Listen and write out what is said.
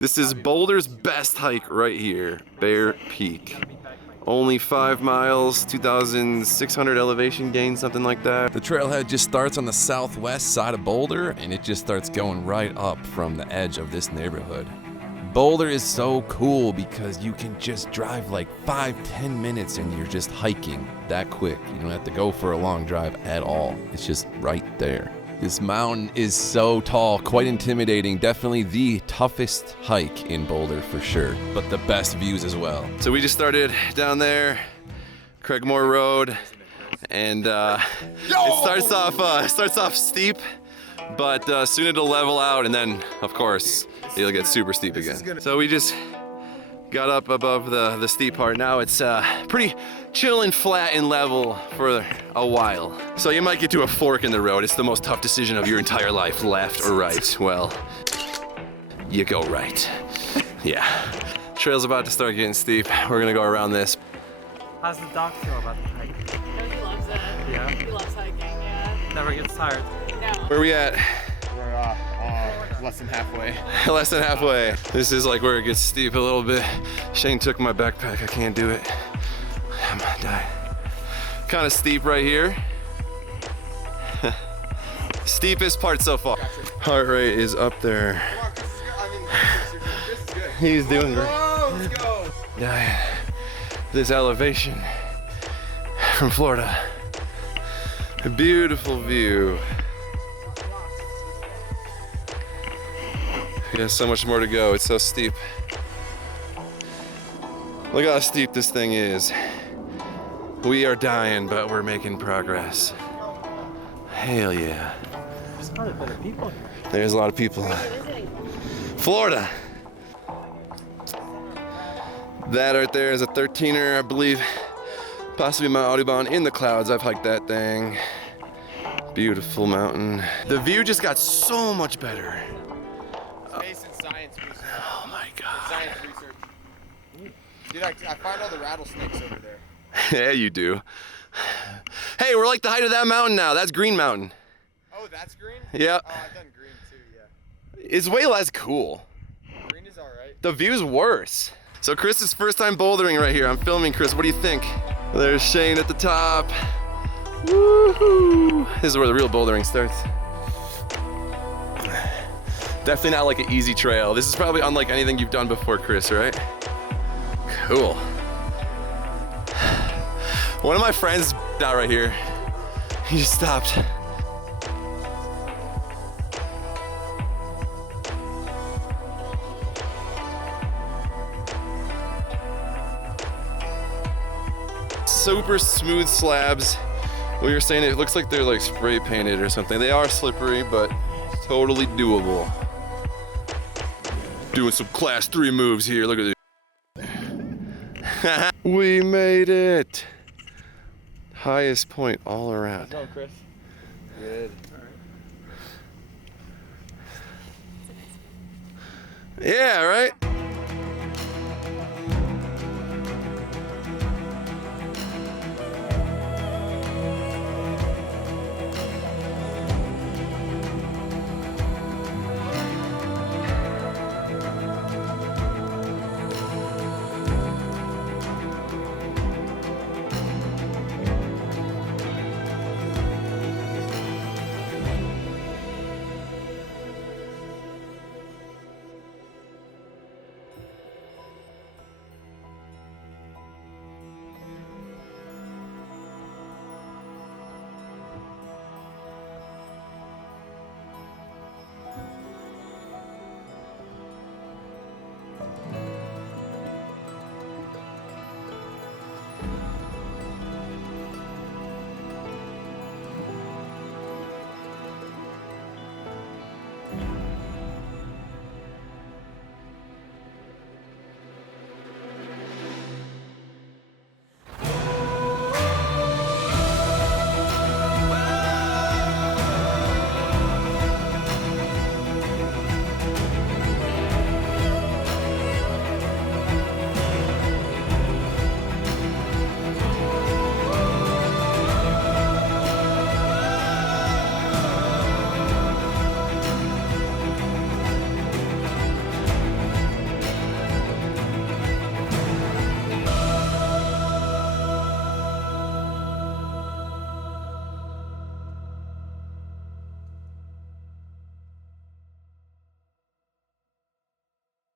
This is Boulder's best hike right here, Bear Peak. Only 5 miles, 2,600 elevation gain, something like that. The trailhead just starts on the southwest side of Boulder, and it just starts going right up from the edge of this neighborhood. Boulder is so cool because you can just drive like 5-10 minutes and you're just hiking that quick. You don't have to go for a long drive at all. It's just right there. This mountain is so tall, quite intimidating. Definitely the toughest hike in Boulder for sure, but the best views as well. So we just started down there, Craigmore Road, and it starts off steep, but soon it'll level out, and then of course it'll get super steep again. So we just got up above the steep part. Now it's pretty chill and flat and level for a while. So you might get to a fork in the road. It's the most tough decision of your entire life, left or right. Well, you go right. Yeah. Trail's about to start getting steep. We're gonna go around this. How's the dog feel about the hike? He loves it. Yeah? He loves hiking, yeah. Never gets tired. No. Where are we at? We're less than halfway. Less than halfway. This is like where it gets steep a little bit. Shane took my backpack. I can't do it. I'm gonna die. Kind of steep right here. Steepest part so far. Heart rate is up there. He's doing great. Let's go. Dying. This elevation from Florida. A beautiful view. We have so much more to go. It's so steep. Look how steep this thing is. We are dying, but we're making progress. Hell yeah. There's probably better people here. There's a lot of people. Florida. That right there is a 13er, I believe. Possibly Mount Audubon in the clouds. I've hiked that thing. Beautiful mountain. The view just got so much better. Based in science research. Oh my God. Science research. Dude, I find all the rattlesnakes over there. Yeah, you do. Hey, we're like the height of that mountain now. That's Green Mountain. Oh, that's green? Yeah. Oh, I've done green too, yeah. It's way less cool. Green is alright. The view's worse. So Chris's first time bouldering right here. I'm filming Chris. What do you think? There's Shane at the top. Woohoo! This is where the real bouldering starts. Definitely not like an easy trail. This is probably unlike anything you've done before, Chris, right? Cool. One of my friends out right here. He just stopped. Super smooth slabs. We were saying it looks like they're like spray painted or something. They are slippery, but totally doable. Doing some class 3 moves here. Look at this. We made it. Highest point all around. Go, Chris. Good. Yeah, right?